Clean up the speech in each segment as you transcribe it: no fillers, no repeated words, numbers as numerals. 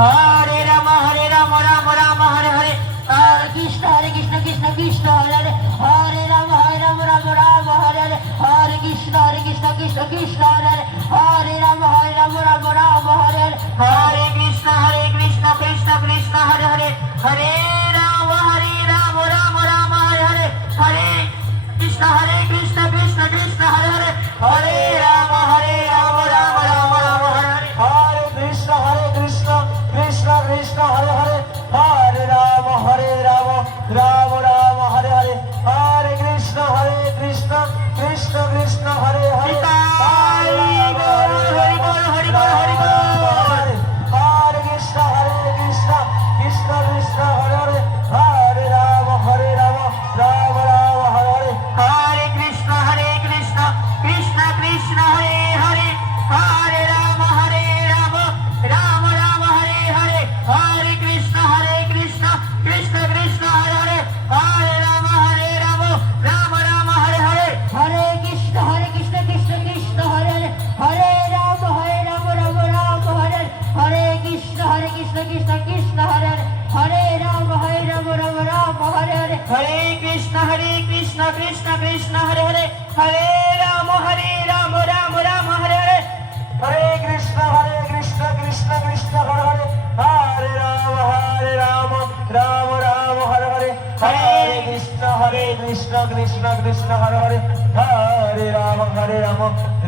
হরে Ram Ram Ram Hare Hare, হরে Krishna Krishna Krishna Hare Hare, হরে Ram Ram Ram Hare Hare, হরে Krishna Krishna Krishna Hare Hare, হরে Ram Ram Hare Hare, হরে Krishna Krishna Krishna Hare Hare, হরে Ram Ram Hare Hare, হরে Krishna Krishna Krishna Hare Hare, হরে Ram Ram Ram Hare Hare, হরে Krishna Krishna Krishna Hare Hare, হরে Ram Ram Ram Hare Hare, হরে Krishna Krishna Krishna Hare Hare, Hari বল Hari বল Hari বল Hari বল। হরে Krishna Krishna Krishna Hare Hare, হরে Ram Ram Ram Hare Hare, হরে Krishna Krishna Krishna Hare Hare, হরে Ram Ram Ram Hare Hare, হরে Krishna Krishna Krishna Hare Hare, হরে Ram Ram Ram Hare Hare, হরে Krishna Krishna Hare Hare, হরে Ram Ram হরে, হরে Krishna Krishna Hare Hare, হরে Ram Ram Hare Hare, হরে Krishna Krishna Hare Hare, হরে Ram Ram Hare Hare, হরে Krishna Krishna Krishna Hare Hare, হরে Ram Ram Ram Hare Hare, হরে Krishna Krishna Krishna Hare Hare, হরে Ram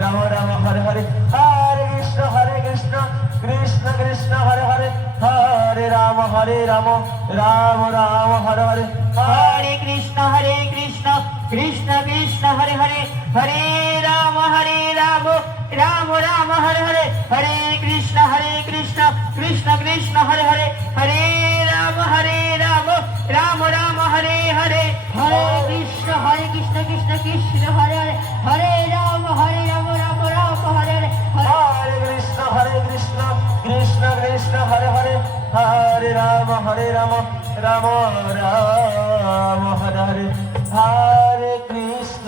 Ram Ram Hare Hare, হরে Krishna Krishna Krishna Hare Hare, হরে Ram Ram Ram Hare Hare, হরে Krishna Krishna Krishna Hare Hare, হরে Ram Ram Ram Hare Hare, হরে Krishna Krishna Krishna Hare Hare, হরে Ram Ram Ram Hare Hare, হরে Krishna Krishna Krishna Hare Hare, হরে Ram Ram Ram Hare Hare, হরে Krishna Krishna Krishna Hare Hare, হরে Ram Ram Ram Hare Hare, হরে Krishna